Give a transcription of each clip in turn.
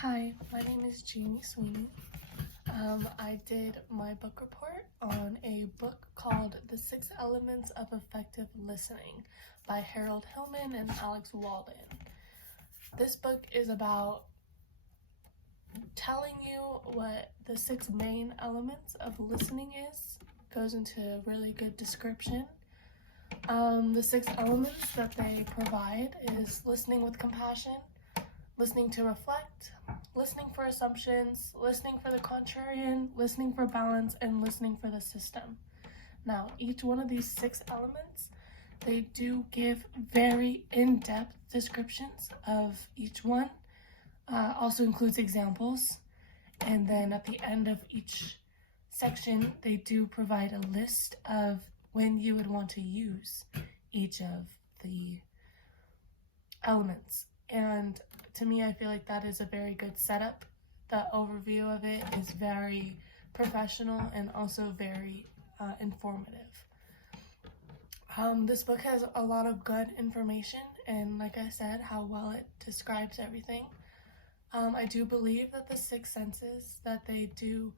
Hi, my name is Jeannie Sweeney. I did my book report on a book called The 6 Elements of Effective Listening by Harold Hillman and Alex Walden. This book is about telling you what the 6 main elements of listening is. Goes into really good description. The 6 elements that they provide is listening with compassion, listening to reflect, listening for assumptions, listening for the contrarian, listening for balance, and listening for the system. Now, each one of these 6 elements, they do give very in-depth descriptions of each one. Also includes examples. And then at the end of each section, they do provide a list of when you would want to use each of the elements. And to me, I feel like that is a very good setup. The overview of it is very professional and also very informative. This book has a lot of good information, and like I said, how well it describes everything. I do believe that the 6 senses that they do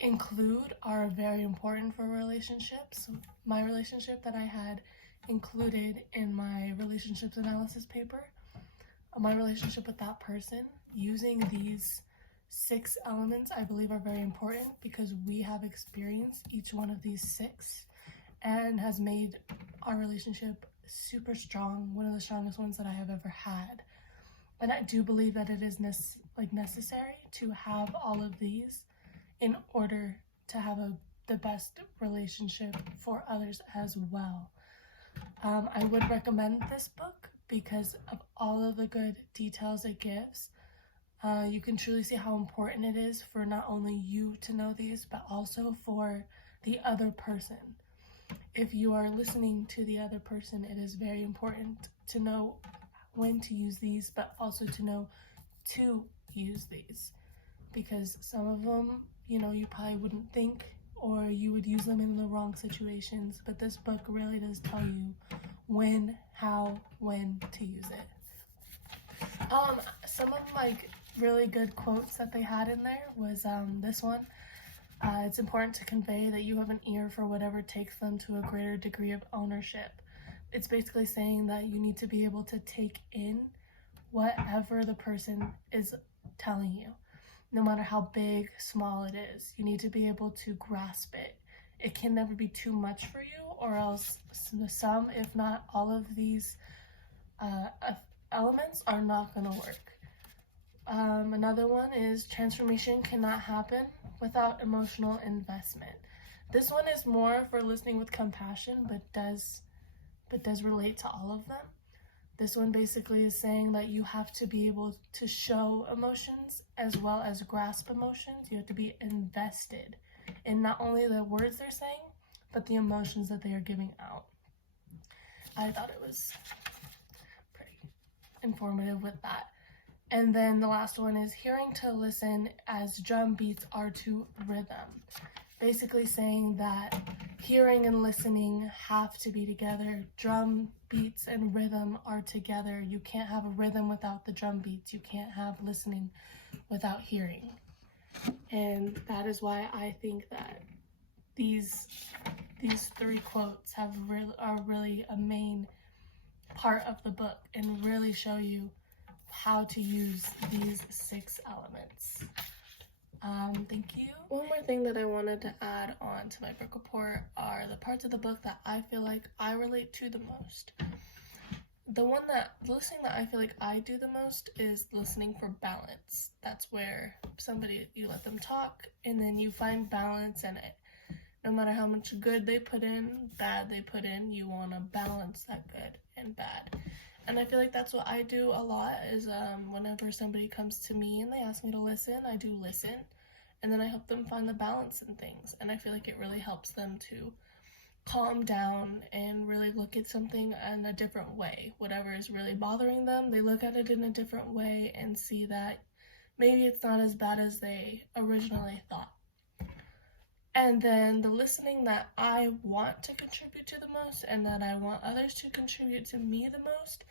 include are very important for relationships. My relationship that I had included in my relationships analysis paper, my relationship with that person, using these 6 elements I believe are very important because we have experienced each one of these 6 and has made our relationship super strong, one of the strongest ones that I have ever had. And I do believe that it is necessary to have all of these in order to have the best relationship for others as well. I would recommend this book because of all of the good details it gives. You can truly see how important it is for not only you to know these, but also for the other person. If you are listening to the other person, it is very important to know when to use these, but also to know to use these. Because some of them, you probably wouldn't think, or you would use them in the wrong situations, but this book really does tell you when, how, when to use it. Some of really good quotes that they had in there was this one. It's important to convey that you have an ear for whatever takes them to a greater degree of ownership. It's basically saying that you need to be able to take in whatever the person is telling you, no matter how big, small it is. You need to be able to grasp it. It can never be too much for you, or else some, if not all of these elements are not going to work. Another one is transformation cannot happen without emotional investment. This one is more for listening with compassion, but does relate to all of them. This one basically is saying that you have to be able to show emotions as well as grasp emotions. You have to be invested in not only the words they're saying, but the emotions that they are giving out. I thought it was pretty informative with that. And then the last one is hearing to listen as drum beats are to rhythm. Basically saying that hearing and listening have to be together. Drum beats and rhythm are together. You can't have a rhythm without the drum beats. You can't have listening without hearing. And that is why I think that these 3 quotes are really a main part of the book and really show you how to use these 6 elements. Thank you. One more thing that I wanted to add on to my book report are the parts of the book that I feel like I relate to the most. The listening that I feel like I do the most is listening for balance. That's where you let them talk, and then you find balance in it. No matter how much good they put in, bad they put in, you want to balance that good and bad. And I feel like that's what I do a lot is whenever somebody comes to me and they ask me to listen, I do listen. And then I help them find the balance in things. And I feel like it really helps them to calm down and really look at something in a different way. Whatever is really bothering them, they look at it in a different way and see that maybe it's not as bad as they originally thought. And then the listening that I want to contribute to the most and that I want others to contribute to me the most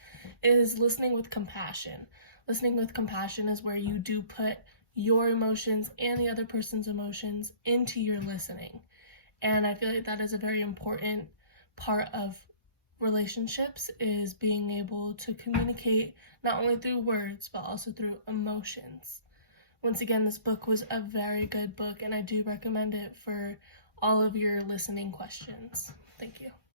is listening with compassion. Listening with compassion is where you do put your emotions and the other person's emotions into your listening. And I feel like that is a very important part of relationships, is being able to communicate not only through words but also through emotions. Once again, this book was a very good book, and I do recommend it for all of your listening questions. Thank you.